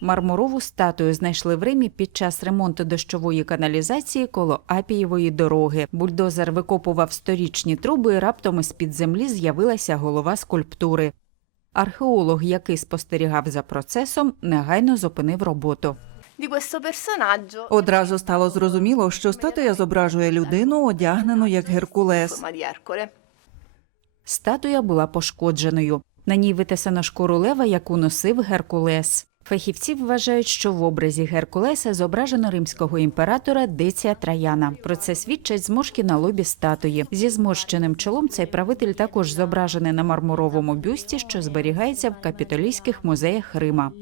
Мармурову статую знайшли в Римі під час ремонту дощової каналізації коло Апієвої дороги. Бульдозер викопував сторічні труби, і раптом із під землі з'явилася голова скульптури. Археолог, який спостерігав за процесом, негайно зупинив роботу. Одразу стало зрозуміло, що статуя зображує людину, одягнену як Геркулес. Статуя була пошкодженою. На ній витисано шкуру лева, яку носив Геркулес. Фахівці вважають, що в образі Геркулеса зображено римського імператора Деція Траяна. Про це свідчать зморшки на лобі статуї. Зі зморщеним чолом цей правитель також зображений на мармуровому бюсті, що зберігається в капітолійських музеях Рима.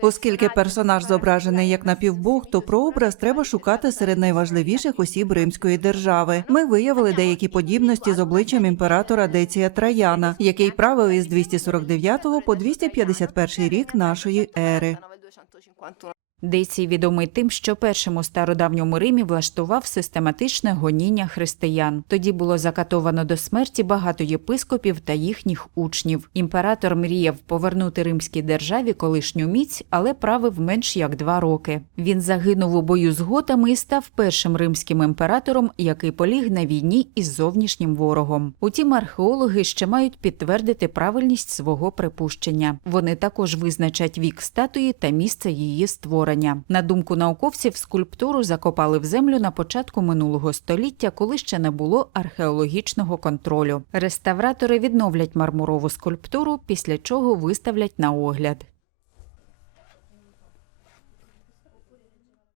Оскільки персонаж зображений як напівбог, то прообраз треба шукати серед найважливіших осіб римської держави. Ми виявили деякі подібності з обличчям імператора Деція Траяна, який правив із 249 по 251 рік нашої ери. 251. Децій відомий тим, що першим у стародавньому Римі влаштував систематичне гоніння християн. Тоді було закатовано до смерті багато єпископів та їхніх учнів. Імператор мріяв повернути римській державі колишню міць, але правив менш як два роки. Він загинув у бою з готами і став першим римським імператором, який поліг на війні із зовнішнім ворогом. Утім, археологи ще мають підтвердити правильність свого припущення. Вони також визначать вік статуї та місце її створення. На думку науковців, скульптуру закопали в землю на початку минулого століття, коли ще не було археологічного контролю. Реставратори відновлять мармурову скульптуру, після чого виставлять на огляд.